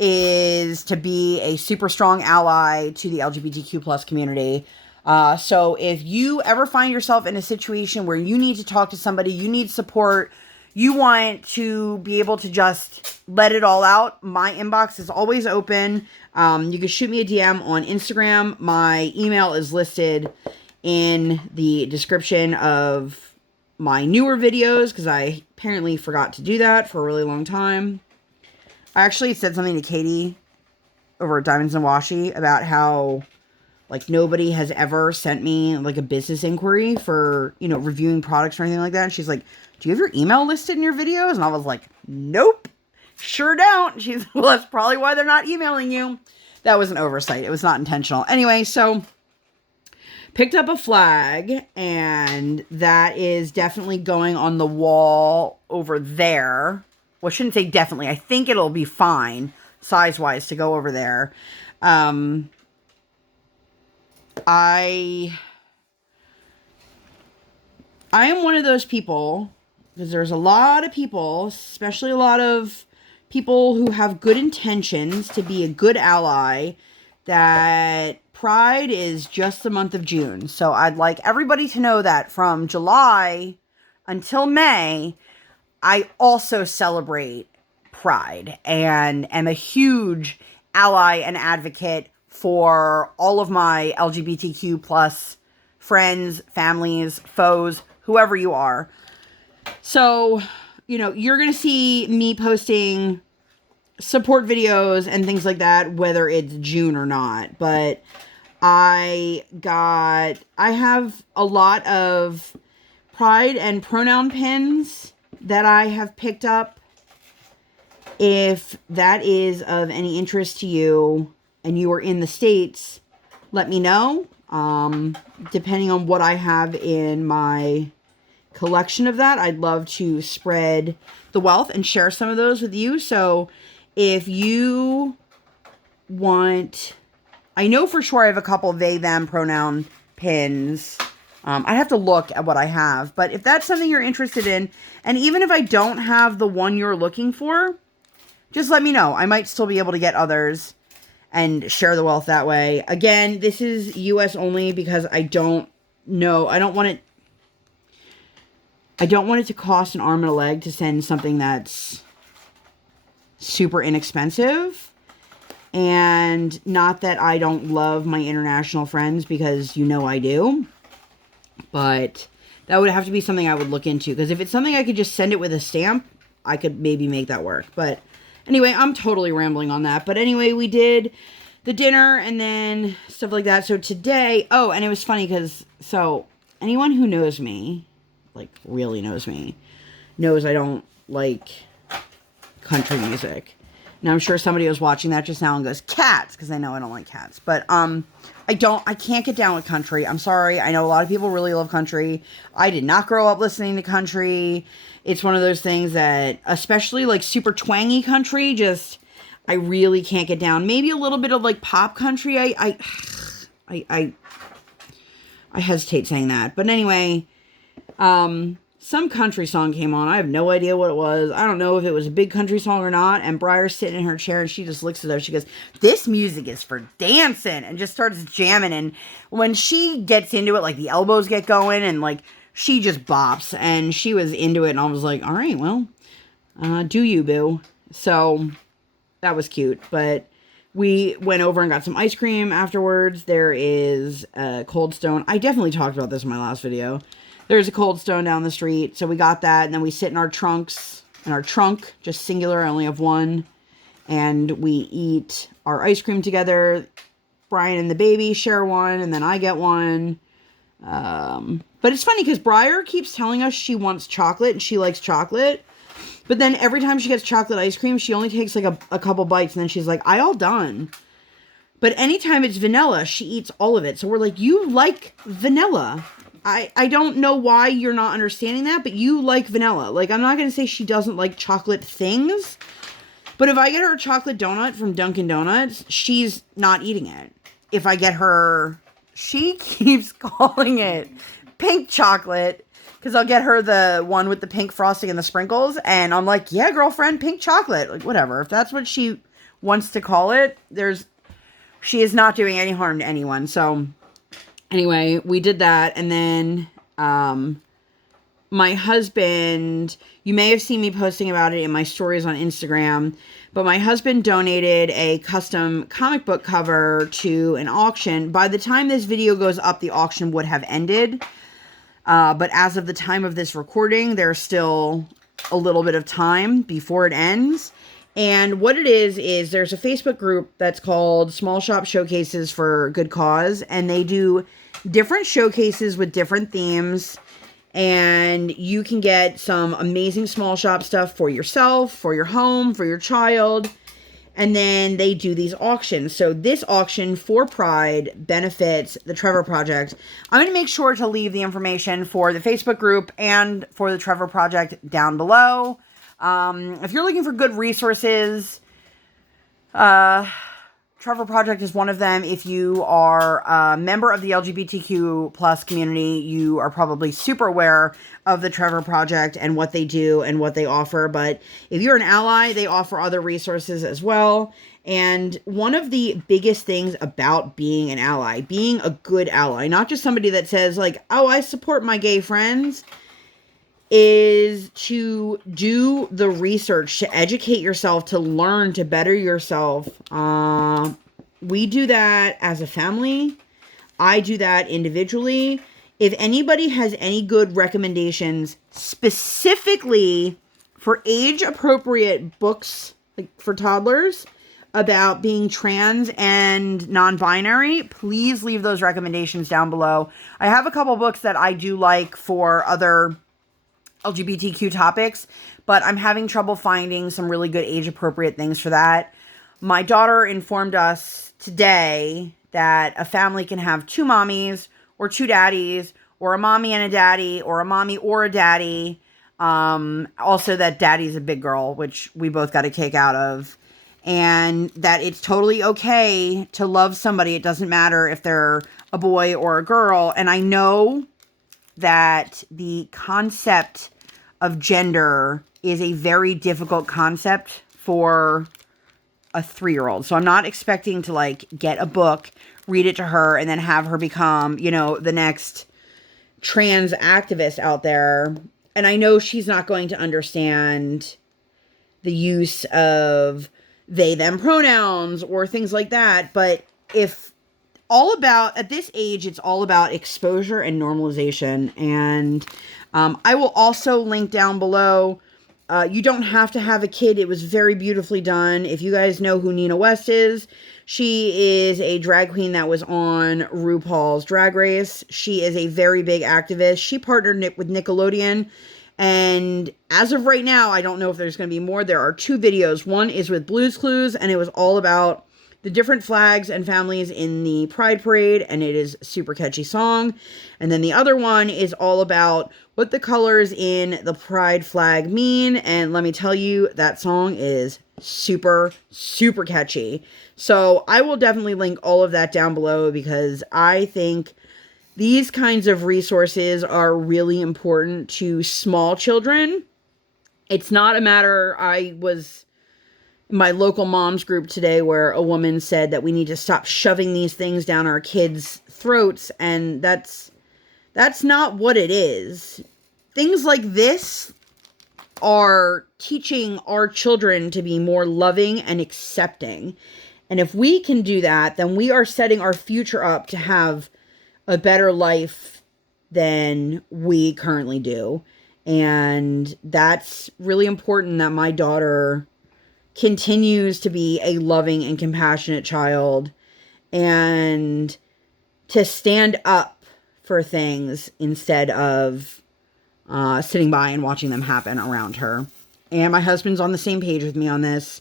is to be a super strong ally to the LGBTQ plus community. So if you ever find yourself in a situation where you need to talk to somebody, you need support, you want to be able to just let it all out, my inbox is always open. You can shoot me a DM on Instagram. My email is listed in the description of my newer videos, because I apparently forgot to do that for a really long time. I actually said something to Katie over at Diamonds and Washi about how, like, nobody has ever sent me, like, a business inquiry for, you know, reviewing products or anything like that. And she's like, do you have your email listed in your videos? And I was like, nope, sure don't. She's, well, that's probably why they're not emailing you. That was an oversight. It was not intentional. Anyway, so... picked up a flag, and that is definitely going on the wall over there. Well, I shouldn't say definitely. I think it'll be fine, size-wise, to go over there. I am one of those people, because there's a lot of people, especially a lot of people who have good intentions to be a good ally, that... Pride is just the month of June. So I'd like everybody to know that from July until May, I also celebrate Pride and am a huge ally and advocate for all of my LGBTQ plus friends, families, foes, whoever you are. So, you know, you're going to see me posting support videos and things like that, whether it's June or not. But I have a lot of pride and pronoun pins that I have picked up. If that is of any interest to you and you are in the States, let me know. Depending on what I have in my collection of that, I'd love to spread the wealth and share some of those with you. So if you want, I know for sure I have a couple they, them pronoun pins. I have to look at what I have, but if that's something you're interested in, and even if I don't have the one you're looking for, just let me know. I might still be able to get others and share the wealth that way. Again, this is US only because I don't want it to cost an arm and a leg to send something that's super inexpensive. And not that I don't love my international friends, because you know I do. But that would have to be something I would look into, because if it's something I could just send it with a stamp, I could maybe make that work. But anyway, I'm totally rambling on that. But anyway, we did the dinner and then stuff like that. So today, oh, and it was funny because, so anyone who knows me, like really knows me, knows I don't like country music. Now I'm sure somebody was watching that just now and goes, cats, because I know I don't like cats. But I can't get down with country. I'm sorry. I know a lot of people really love country. I did not grow up listening to country. It's one of those things that, especially like super twangy country, just, I really can't get down. Maybe a little bit of like pop country. I hesitate saying that. But anyway, some country song came on. I have no idea what it was. I don't know if it was a big country song or not. And Briar's sitting in her chair and she just looks at us. She goes, this music is for dancing, and just starts jamming. And when she gets into it, like the elbows get going and like she just bops, and she was into it. And I was like, all right, well, do you, boo? So that was cute. But we went over and got some ice cream afterwards. There is a Cold Stone. I definitely talked about this in my last video. There's a Cold Stone down the street. So we got that. And then we sit in our trunk, just singular. I only have one. And we eat our ice cream together. Brian and the baby share one. And then I get one. But it's funny because Briar keeps telling us she wants chocolate and she likes chocolate. But then every time she gets chocolate ice cream, she only takes like a couple bites. And then she's like, I all done. But anytime it's vanilla, she eats all of it. So we're like, you like vanilla. I don't know why you're not understanding that, but you like vanilla. Like, I'm not going to say she doesn't like chocolate things, but if I get her a chocolate donut from Dunkin' Donuts, she's not eating it. If I get her, she keeps calling it pink chocolate, because I'll get her the one with the pink frosting and the sprinkles, and I'm like, yeah, girlfriend, pink chocolate. Like, whatever. If that's what she wants to call it, she is not doing any harm to anyone, so... Anyway, we did that, and then my husband, you may have seen me posting about it in my stories on Instagram, but my husband donated a custom comic book cover to an auction. By the time this video goes up, the auction would have ended, but as of the time of this recording, there's still a little bit of time before it ends. And what it is there's a Facebook group that's called Small Shop Showcases for Good Cause. And they do different showcases with different themes. And you can get some amazing small shop stuff for yourself, for your home, for your child. And then they do these auctions. So this auction for Pride benefits the Trevor Project. I'm going to make sure to leave the information for the Facebook group and for the Trevor Project down below. If you're looking for good resources, Trevor Project is one of them. If you are a member of the LGBTQ plus community, you are probably super aware of the Trevor Project and what they do and what they offer. But if you're an ally, they offer other resources as well. And one of the biggest things about being an ally, being a good ally, not just somebody that says like, oh, I support my gay friends, is to do the research, to educate yourself, to learn, to better yourself. We do that as a family. I do that individually. If anybody has any good recommendations specifically for age-appropriate books, like for toddlers, about being trans and non-binary, please leave those recommendations down below. I have a couple books that I do like for other LGBTQ topics, but I'm having trouble finding some really good age-appropriate things for that. My daughter informed us today that a family can have two mommies or two daddies, or a mommy and a daddy, or a mommy or a daddy. Also that daddy's a big girl, which we both got a kick out of. And that it's totally okay to love somebody. It doesn't matter if they're a boy or a girl. And I know that the concept of gender is a very difficult concept for a 3-year-old. So I'm not expecting to like get a book, read it to her, and then have her become, the next trans activist out there. And I know she's not going to understand the use of they, them pronouns or things like that. But at this age, it's all about exposure and normalization. And I will also link down below. You don't have to have a kid. It was very beautifully done. If you guys know who Nina West is, she is a drag queen that was on RuPaul's Drag Race. She is a very big activist. She partnered with Nickelodeon And as of right now, I don't know if there's going to be more. There are 2 videos. One is with Blue's Clues, and it was all about the different flags and families in the Pride Parade, and it is a super catchy song. And then the other one is all about what the colors in the Pride flag mean, and let me tell you, that song is super, super catchy. So I will definitely link all of that down below, because I think these kinds of resources are really important to small children. It's not a matter, I was my local moms group today where a woman said that we need to stop shoving these things down our kids' throats, and that's not what it is. Things like this are teaching our children to be more loving and accepting. And if we can do that, then we are setting our future up to have a better life than we currently do. And that's really important, that my daughter continues to be a loving and compassionate child, and to stand up for things instead of sitting by and watching them happen around her. And my husband's on the same page with me on this.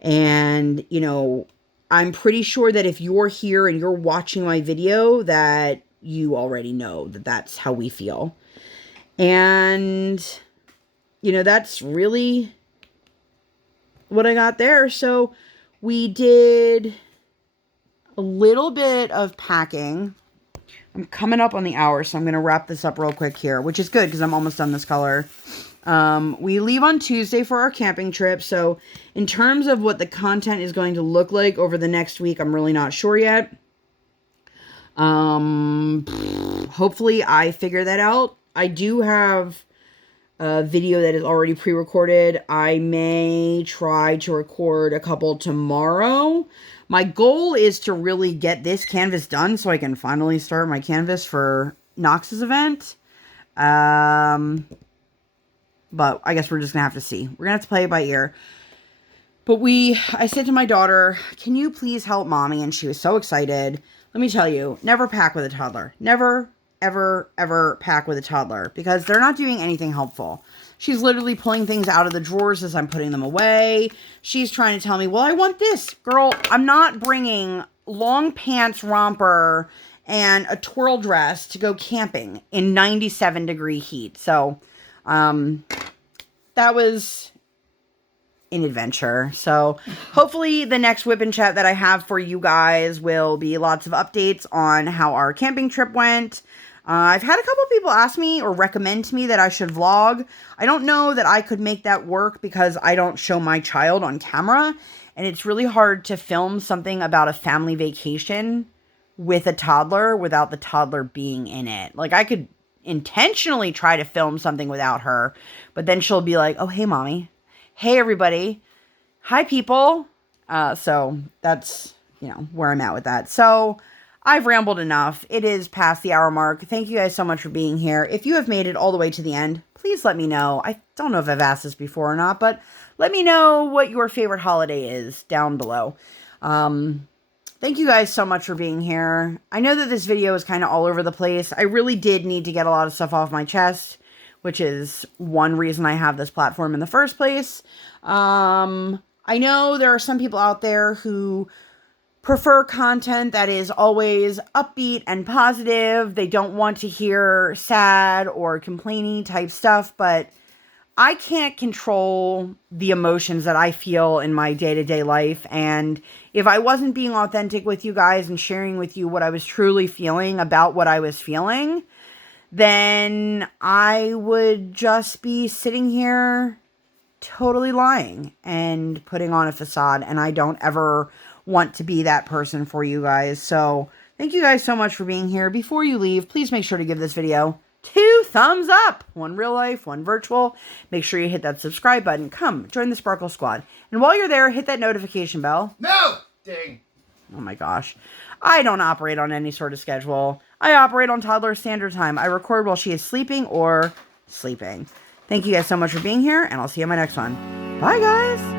And, you know, I'm pretty sure that if you're here and you're watching my video, that you already know that that's how we feel. And, you know, that's really what I got there. So we did a little bit of packing. I'm coming up on the hour, so I'm going to wrap this up real quick here, which is good because I'm almost done this color. We leave on Tuesday for our camping trip. So in terms of what the content is going to look like over the next week, I'm really not sure yet. Hopefully I figure that out. I do have a video that is already pre-recorded. I may try to record a couple tomorrow. My goal is to really get this canvas done so I can finally start my canvas for Knox's event. But I guess we're just gonna have to see. We're gonna have to play it by ear. But I said to my daughter, can you please help mommy? And she was so excited. Let me tell you, never pack with a toddler. Never, ever, ever pack with a toddler, because they're not doing anything helpful. She's literally pulling things out of the drawers as I'm putting them away. She's trying to tell me, well, I want this. Girl, I'm not bringing long pants romper and a twirl dress to go camping in 97-degree heat. So, that was an adventure. So hopefully the next WIP Chat that I have for you guys will be lots of updates on how our camping trip went. I've had a couple people ask me or recommend to me that I should vlog. I don't know that I could make that work because I don't show my child on camera, and it's really hard to film something about a family vacation with a toddler without the toddler being in it. Like, I could intentionally try to film something without her, but then she'll be like, oh, hey, mommy. Hey, everybody. Hi, people. So that's, you know, where I'm at with that. So I've rambled enough. It is past the hour mark. Thank you guys so much for being here. If you have made it all the way to the end, please let me know. I don't know if I've asked this before or not, but let me know what your favorite holiday is down below. Thank you guys so much for being here. I know that this video is kind of all over the place. I really did need to get a lot of stuff off my chest, which is one reason I have this platform in the first place. I know there are some people out there who prefer content that is always upbeat and positive. They don't want to hear sad or complaining type stuff, but I can't control the emotions that I feel in my day-to-day life. And if I wasn't being authentic with you guys and sharing with you what I was truly feeling about what I was feeling, then I would just be sitting here totally lying and putting on a facade. And I don't ever want to be that person for you guys. So thank you guys so much for being here. Before you leave, please make sure to give this video 2 thumbs up. One real life, one virtual. Make sure you hit that subscribe button. Come join the Sparkle Squad. And while you're there, hit that notification bell. No! Dang. Oh my gosh. I don't operate on any sort of schedule. I operate on toddler standard time. I record while she is sleeping or sleeping. Thank you guys so much for being here, and I'll see you in my next one. Bye, guys.